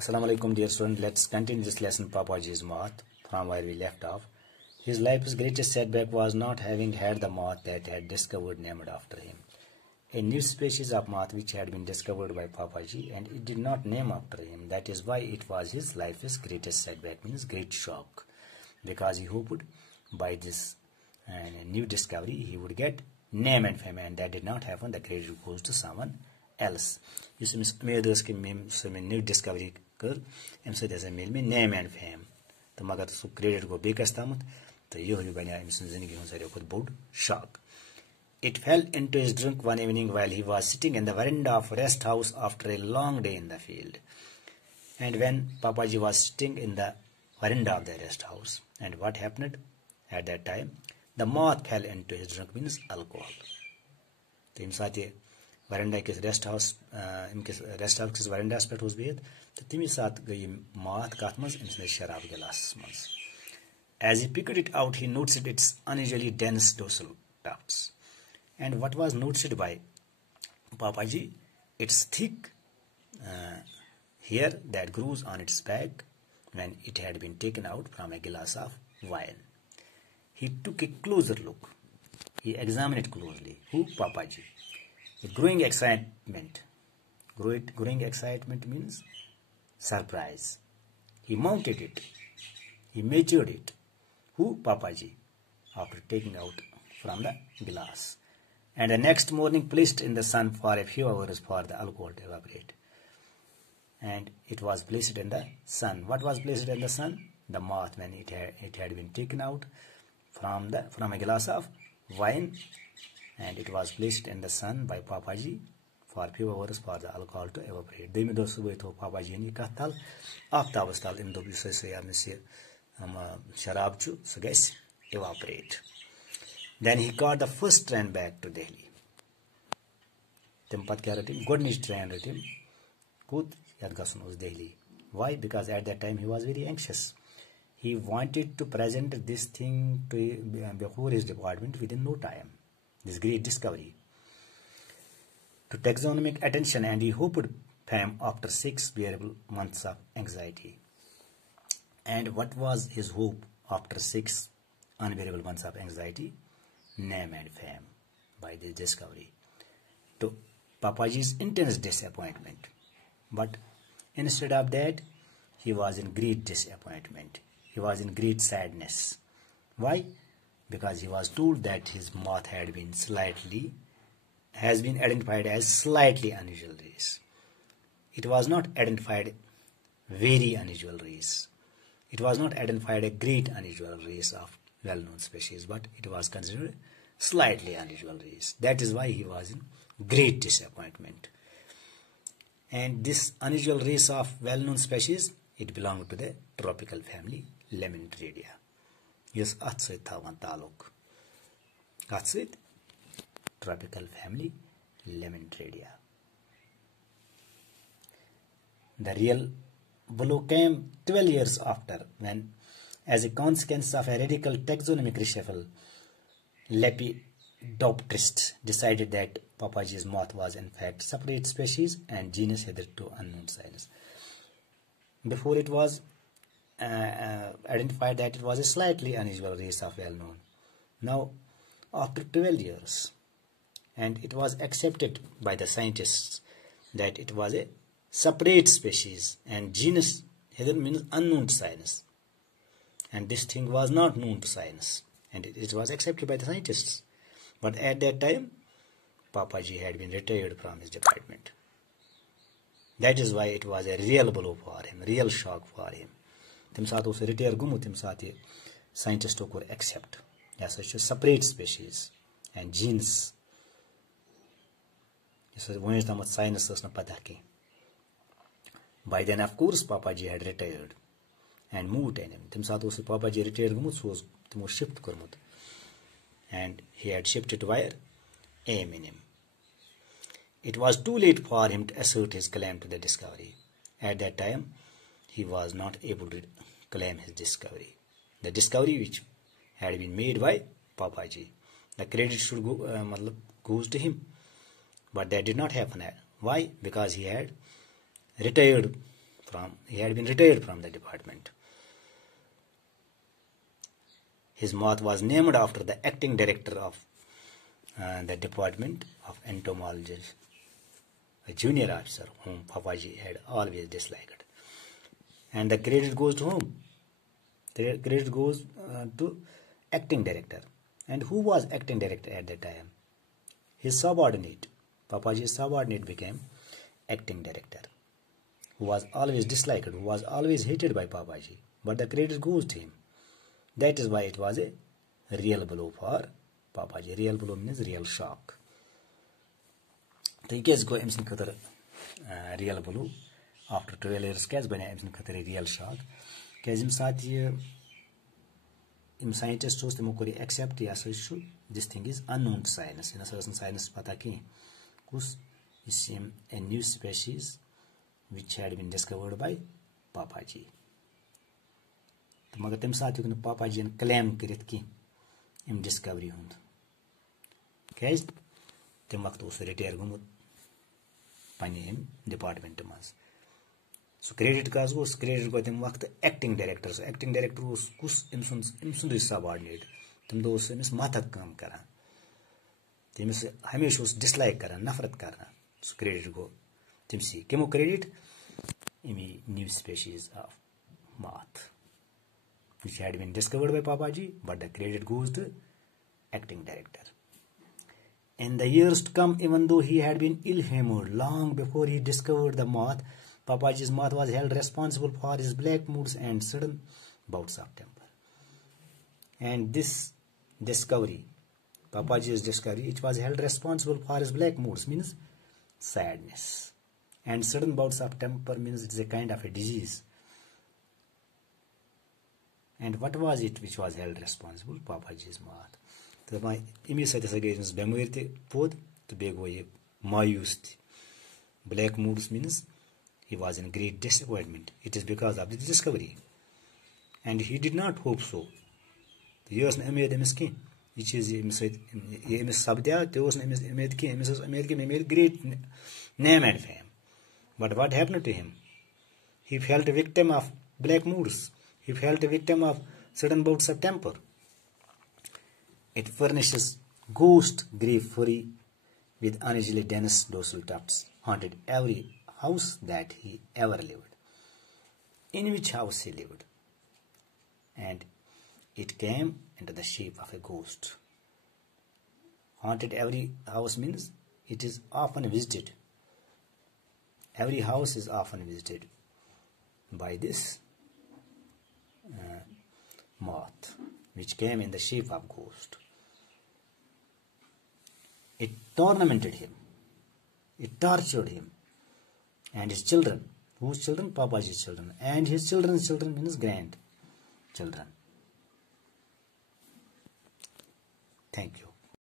Assalamu alaikum dear student. Let's continue this lesson Papaji's math from where we left off. His life's greatest setback was not having had the moth that had discovered named after him. A new species of moth which had been discovered by Papaji and it did not name after him. That is why it was his life's greatest setback, means great shock. Because he hoped by this new discovery he would get name and fame, and that did not happen. The credit goes to someone else. Yus ummid ٲس कि मैं new discovery कर अमि सۭتۍ हसा मिल में name and fame, तो मगर सु credit गो बेकस तामत, तो यही बनिया अमि सुन जिंदगी हुन सारे खुद board shock. It fell into his drink one evening while he was sitting in the veranda of a rest house after a long day in the field. And when Papaji was sitting in the veranda of the rest house, and what happened at that time? The moth fell into his drink, means alcohol. तो इम साथ ये veranda किस rest house इनकिस rest house किस veranda पे उस बेद, तो तिमी साथ गई moth काथ मज़ इनसे शराब गिलास मज़. As he picked it out, he noticed its unusually dense dorsal tufts. And what was noticed by Papaji? Its thick hair that grows on its back when it had been taken out from a glass of wine. He took a closer look. He examined it closely. Who? Papaji. With growing excitement. Growing excitement means surprise. He mounted it. He measured it. Who? Papaji. After taking out from the glass. And the next morning placed in the sun for a few hours for the alcohol to evaporate. And it was placed in the sun. What was placed in the sun? The moth, when it had been taken out from a glass of wine, and it was placed in the sun by Papaji for a few hours for the alcohol to evaporate. Demi do subah to Papaji ni kahtal aftabas tal in do bisay se ya misi sharab chu so guys evaporate. Then he caught the first train back to Delhi. Tempat kya ratim? Godnish train ratim. Kud yadgasun us Delhi. Why? Because at that time he was very anxious. He wanted to present this thing to before his department within no time. This great discovery. To taxonomic attention, and he hoped fame after 6 bearable months of anxiety. And what was his hope after 6 unbearable months of anxiety? Name and fame by this discovery. To Papaji's intense disappointment. But instead of that, he was in great disappointment. He was in great sadness. Why? Because he was told that his moth has been identified as slightly unusual race. It was not identified very unusual race. It was not identified a great unusual race of well-known species, but it was considered slightly unusual race. That is why he was in great disappointment. And this unusual race of well-known species, it belonged to the tropical family Lemnitridia. Yes, atsit thavan taluk. Atsit, tropical family Lemnitridia. The real blow came 12 years after, when, as a consequence of a radical taxonomic reshuffle, Lepidopterists decided that Papaji's moth was in fact separate species and genus hitherto unknown science. Before it was identified that it was a slightly unusual race of well-known. Now, after 12 years, and it was accepted by the scientists that it was a separate species and genus hither means unknown to science. And this thing was not known to science, and it was accepted by the scientists. But at that time, Papaji had been retired from his department. That is why it was a real blow for him, real shock for him. Tim saat उसे retire गुमु tim saat ये scientists को accept as such a separate species and genes. This is when the science was not पता की. By then, of course, Papaji had retired and moved in him. Tim saat उसे Papaji retired गुमु so tim shift करमुत. And he had shifted where? Eminem. It was too late for him to assert his claim to the discovery. At that time, he was not able to claim his discovery. The discovery which had been made by Papaji. The credit should goes to him. But that did not happen. Why? Because he had retired he had been retired from the department. His moth was named after the acting director of the department of entomology, a junior officer whom Papaji had always disliked. And the credit goes to whom? The credit goes to acting director. And who was acting director at that time? His subordinate. Papaji's subordinate became acting director, who was always disliked, who was always hated by Papaji. But the credit goes to him. That is why it was a real blow for Papaji. Real blow means real shock. So he go amsin khatar real blow after 12 years kaz bane amsin khatar real shock. Kaz im sath ye im scientists was temo kori accept ya so this thing is unknown to science. In a certain science pata ki kus is a new species which had been discovered by Papaji. मगर तम साथ युग पापाजी claim करित कि इम discovery हुंद कैज तम वक्त उस रिटायर गुमुत पन्ने इम डिपार्टमेंट मज सो क्रेडिट काज उस क्रेडिट को तम वक्त acting director so acting director उस कुस इम सुंद सबऑर्डिनेट तम दो उस इमस माथक काम करा तमिस हमेशा उस डिसलाइक करा नफरत करा सो क्रेडिट को तमसी केमो क्रेडिट इमी new species of moth which had been discovered by Papaji, but the credit goes to acting director. In the years to come, even though he had been ill-humoured long before he discovered the moth, Papaji's moth was held responsible for his black moods and sudden bouts of temper. And this discovery, Papaji's discovery, it was held responsible for his black moods, means sadness. And sudden bouts of temper means it is a kind of a disease. And what was it which was held responsible? Papaji's moth. So my immediate suggestions bemurti pod to be go mayus. Black moods means he was in great disappointment. It is because of the discovery. And he did not hope so. The years made him skin, which is Sabdia, those made great name and fame. But what happened to him? He felt a victim of black moods. He felt a victim of sudden bouts of temper. It furnishes ghost grief fury with unusually dense dorsal tufts, haunted every house that he ever lived. In which house he lived. And it came into the shape of a ghost. Haunted every house means it is often visited. Every house is often visited by this moth, which came in the shape of ghost. It tormented him, it tortured him, and his children. Whose children? Papaji's children. And his children's children means grandchildren. Thank you.